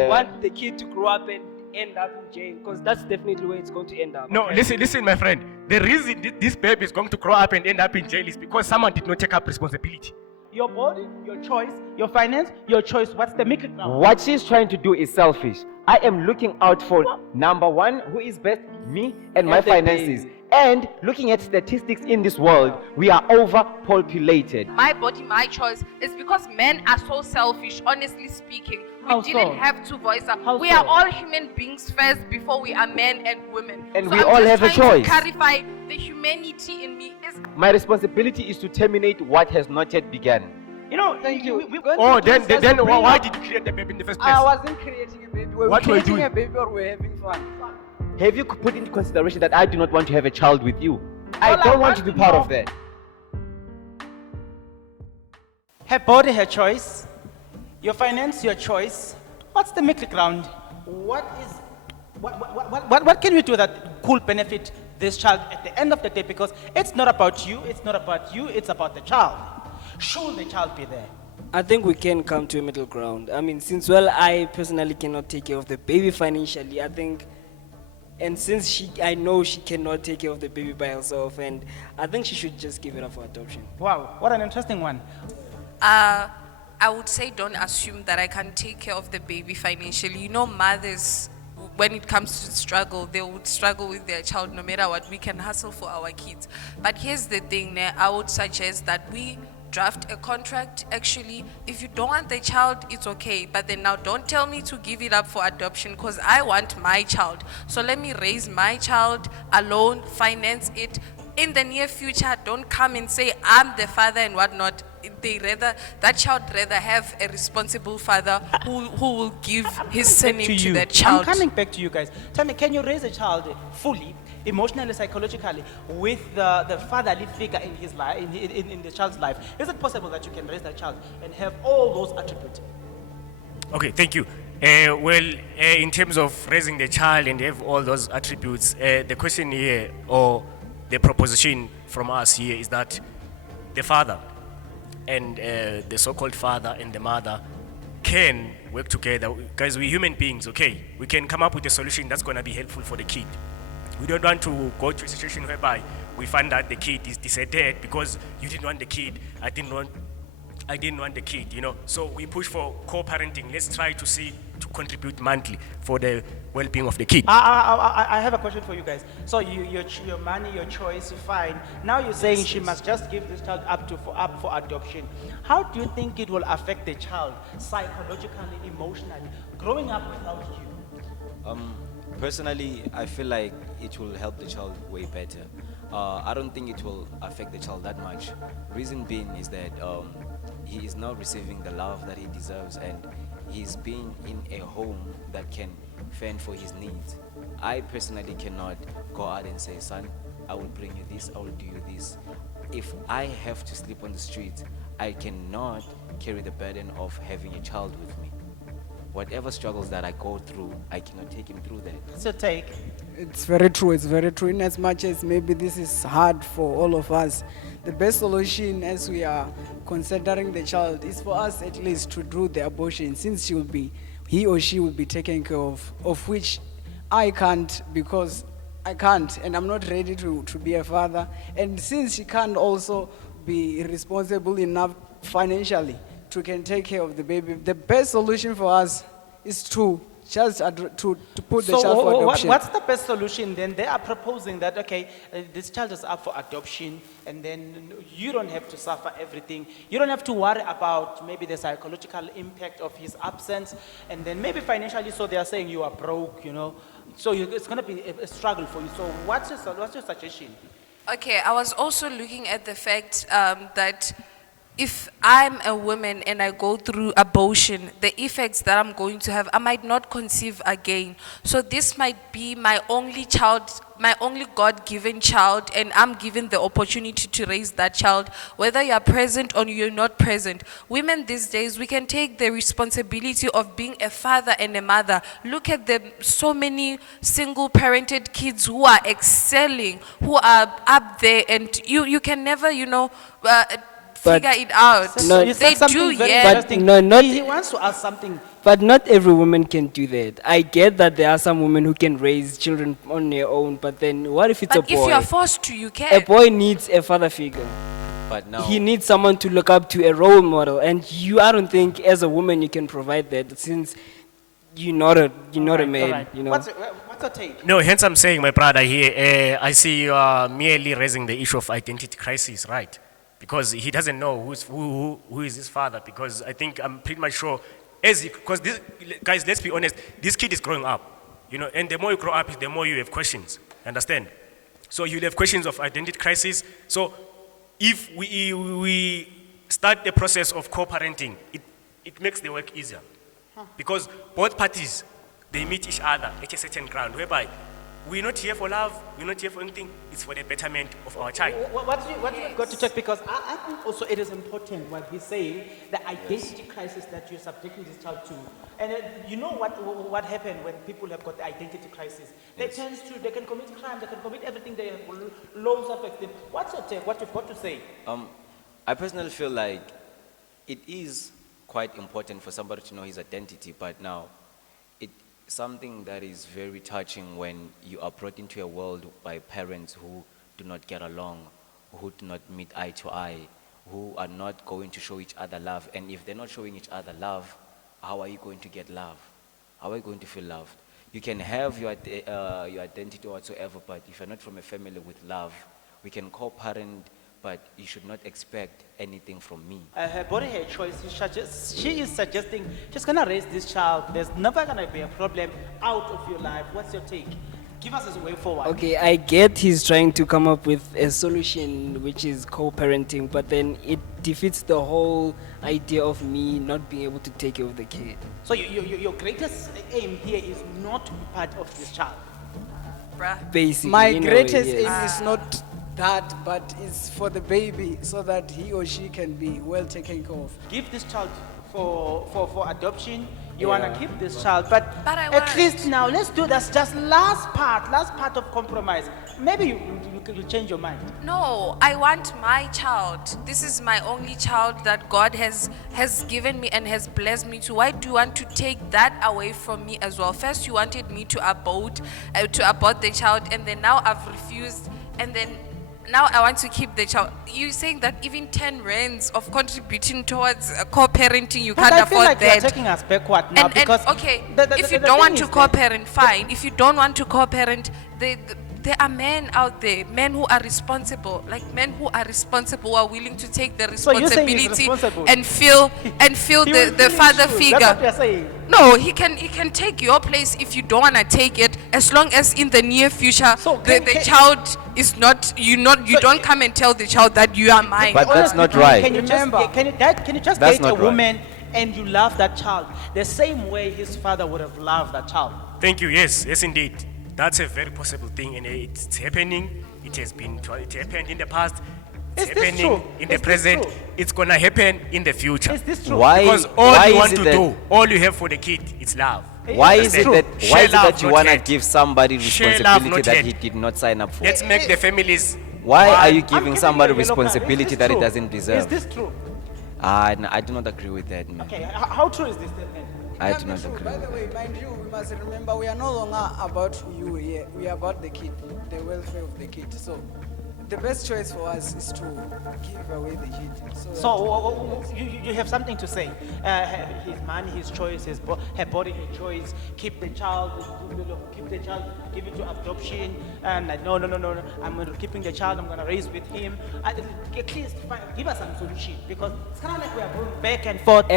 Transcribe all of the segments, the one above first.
want the kid to grow up and end up in jail, because that's definitely where it's going to end up. No, listen, my friend. The reason this baby is going to grow up and end up in jail is because someone did not take up responsibility. Your body, your choice, your finance, your choice. What's the middle ground? What she's trying to do is selfish. I am looking out for number one, who is best, me and my finances. And looking at statistics in this world, we are overpopulated. My body, my choice is because men are so selfish, honestly speaking. We didn't have to voice out. We are all human beings first before we are men and women. And so we I'm all just have a trying choice. to clarify the humanity in me is. My responsibility is to terminate what has not yet begun. You know, Thank you. Then why did you create the baby in the first place? I wasn't creating a baby. We're What were you creating doing? a baby, or we're having fun. Have you put into consideration that I do not want to have a child with you? I All I don't want want to be to part know- of that. her body, her choice. Your finance, your choice. What's the middle ground? What can we do that could benefit this child at the end of the day? Because it's not about you, it's not about you, it's about the child. Should the child be there? I think we can come to a middle ground. I mean, since I personally cannot take care of the baby financially, I think, and since I know she cannot take care of the baby by herself, and I think she should just give it up for adoption. Wow, what an interesting one. I would say don't assume that I can take care of the baby financially. You know, mothers, when it comes to struggle, they would struggle with their child no matter what. We can hustle for our kids. But here's the thing, I would suggest that we draft a contract. Actually, if you don't want the child, it's okay. But then now don't tell me to give it up for adoption, because I want my child. So let me raise my child alone, finance it. In the near future, don't come and say I'm the father and whatnot. That child rather have a responsible father who will give his surname to that child. I'm coming back to you guys. Tell me, can you raise a child fully, emotionally, psychologically, with the fatherly figure in his life, in the child's life? Is it possible that you can raise that child and have all those attributes? Okay, thank you. In terms of raising the child and have all those attributes, the question here, or the proposition from us here, is that the father and the so-called father and the mother can work together. Guys, we're human beings, okay? We can come up with a solution that's going to be helpful for the kid. We don't want to go to a situation whereby we find that the kid is deserted because you didn't want the kid, I didn't want the kid, you know. So we push for co-parenting. Let's try to contribute monthly for the well-being of the kid. I have a question for you guys. So your money, your choice, fine. Now you're saying she must just give this child up for adoption. How do you think it will affect the child psychologically, emotionally, growing up without you? Personally, I feel like it will help the child way better. I don't think it will affect the child that much. Reason being is that he is not receiving the love that he deserves, and he's being in a home that can fend for his needs. I personally cannot go out and say, son, I will bring you this, I will do you this. If I have to sleep on the street, I cannot carry the burden of having a child with me. Whatever struggles that I go through, I cannot take him through that. What's your take? It's very true, in as much as maybe this is hard for all of us. The best solution, as we are considering the child, is for us at least to do the abortion, since he or she will be taken care of which I can't, because I can't and I'm not ready to be a father. And since she can't also be responsible enough financially to can take care of the baby, the best solution for us is to just to put the child for adoption. What's the best solution then? They are proposing that, okay, this child is up for adoption, and then you don't have to suffer everything. You don't have to worry about maybe the psychological impact of his absence, and then maybe financially, so they are saying you are broke, you know. So it's going to be a struggle for you. So what's your suggestion? Okay, I was also looking at the fact that if I'm a woman and I go through abortion, the effects that I'm going to have, I might not conceive again. So this might be my only child, my only God-given child, and I'm given the opportunity to raise that child, whether you're present or you're not present. Women these days, we can take the responsibility of being a father and a mother. Look at so many single-parented kids who are excelling, who are up there, and you can never, figure it out. No, You said they something do, very yeah. interesting. no, not- He wants to ask something But not every woman can do that. I get that there are some women who can raise children on their own, but then what if it's But a boy? if you are forced to, you A can. boy needs a father figure. But now, He needs someone to look up to, a role model, and I don't think as a woman you can provide that since you're not a man. Alright. You know. What's your take? No, hence I'm saying, my brother here, I see you are merely raising the issue of identity crisis, right? Because he doesn't know who is his father, because I think I'm pretty much sure, because this, guys, let's be honest, this kid is growing up, you know, and the more you grow up, the more you have questions, understand? So you'll have questions of identity crisis. So if we start the process of co-parenting, it makes the work easier. Because both parties, they meet each other at a certain ground, whereby we're not here for love, we're not here for anything, it's for the betterment of our child. What you've got to check, because I think also it is important what he's saying, the identity crisis that you're subjecting this child to. And you know what happened when people have got the identity crisis? They can commit crime, they can commit everything, they have low self-esteem. What's your take, what you've got to say? I personally feel like it is quite important for somebody to know his identity, but now it's something that is very touching when you are brought into a world by parents who do not get along, who do not meet eye to eye, who are not going to show each other love. And if they're not showing each other love, how are you going to get love? How are you going to feel loved? You can have your identity or whatsoever, but if you're not from a family with love, we can co-parent, but you should not expect anything from me. Her body, her choice. She is suggesting she's gonna raise this child. There's never gonna be a problem out of your life. What's your take? Give us a way forward. Okay, I get he's trying to come up with a solution which is co-parenting, but then it defeats the whole idea of me not being able to take care of the kid. So your greatest aim here is not to be part of this child. Bruh. Basically, My in a way, greatest yes. aim is not that, but it's for the baby so that he or she can be well taken care of. Give this child for adoption. You Yeah. wanna keep this child, but But I at want- least now let's do this just last part of compromise. Maybe you change your mind. No, I want my child. This is my only child that God has given me and has blessed me to. Why do you want to take that away from me as well? First, you wanted me to abort the child, and then now I've refused, and then now I want to keep the child. You're saying that even 10 rands of contributing towards co-parenting, you But can't I feel afford like you're that. taking us backward now because okay, if you the don't thing want to is that- co-parent, fine. If you don't want to co-parent, there are men out there, men who are responsible, who are willing to take the So you're saying he's responsibility responsible? and feel He will the fill father his shoes. figure. That's what you're saying. No, he can take your place if you don't wanna take it, as long as in the near future So the can- child is not you So don't come and tell the child that you are mine. But that's Honestly, not right. Can you just, Remember- can you just That's date a not right. woman and you love that child the same way his father would have loved that child? Thank you, yes, indeed. That's a very possible thing, and it's happening. It happened in the past. It's Is this happening true? in the Is this present. true? It's gonna happen in the future. Is this true? Why? Because all why you is want it to that, do, all you have for the kid, is love. Why is it Understand? that? Why Share is it love, that you not wanna hate. give somebody Share love, responsibility not that hate. he did not sign up for? Let's make the families. Why are you I'm giving giving somebody you a yellow card. Is responsibility this that he true? doesn't Is deserve? this true? No, I do not agree with that, man. Okay, how true is this statement? I Can do be not true. agree. By the way, mind you, we must remember we are no longer about you here. We are about the kid, the welfare of the kid. So the best choice for us is to give away the kid. So you have something to say. His money, his choice, her body, her choice. Keep the child, give it to adoption. And no. I'm keeping the child. I'm gonna raise with him. At least give us some solution, because it's kind of like we are going back and forth,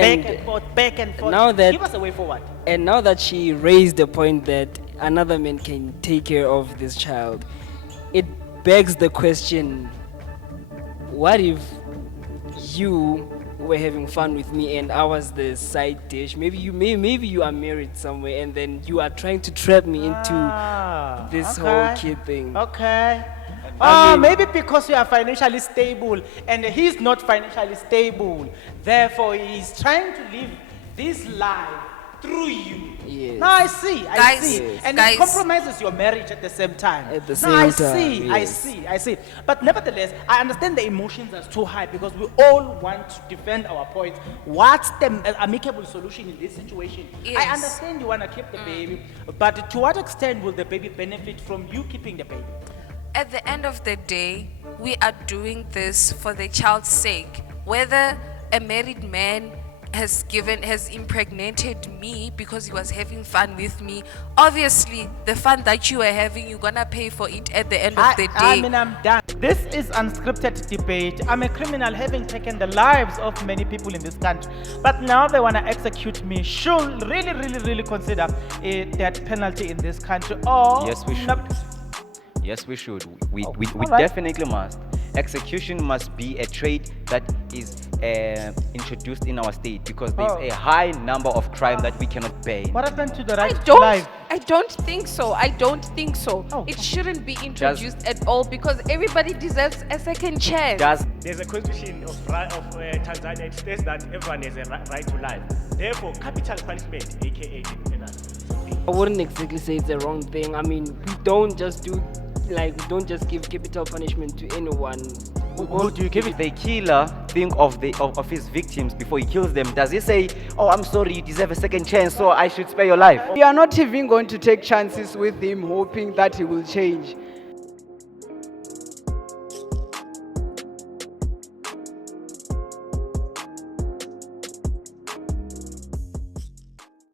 back and forth. Now that- give us a way forward. And now that she raised the point that another man can take care of this child, it begs the question, what if you were having fun with me and I was the side dish? Maybe you are married somewhere and then you are trying to trap me into this whole kid thing. Okay. I mean- Maybe because you are financially stable and he's not financially stable. Therefore, he's trying to live this life through you. Yes. No, I see, I Guys, see. yes. And guys. it compromises your marriage at the same time. At the No, I same time, see, I yes. see, I see. But nevertheless, I understand the emotions are too high because we all want to defend our points. What's the amicable solution in this situation? I Yes. understand you want to keep the baby, but to what extent will the baby benefit from you keeping the baby? At the end of the day, we are doing this for the child's sake. Whether a married man has impregnated me because he was having fun with me, obviously the fun that you are having, you're gonna pay for it at the end of the day. I mean, I'm done. This is unscripted debate. I'm a criminal having taken the lives of many people in this country. But now they want to execute me. Should really consider a death penalty in this country. Or Yes, we should. not- Yes, we should. We all right. definitely must. Execution must be a trade that is introduced in our state because there's Oh. a high number of crime that we cannot bear. What happened to the I right to life? don't think so. I don't think so. Oh. It shouldn't be introduced at all because everybody deserves a second chance. There's a constitution of Tanzania. It states that everyone has a right to life. Therefore, capital punishment, aka death penalty. I wouldn't exactly say it's the wrong thing. I mean, we don't just give capital punishment to anyone. Who do you give it? The killer think of his victims before he kills them. Does he say, "Oh, I'm sorry, you deserve a second chance, so I should spare your life"? We are not even going to take chances with him hoping that he will change.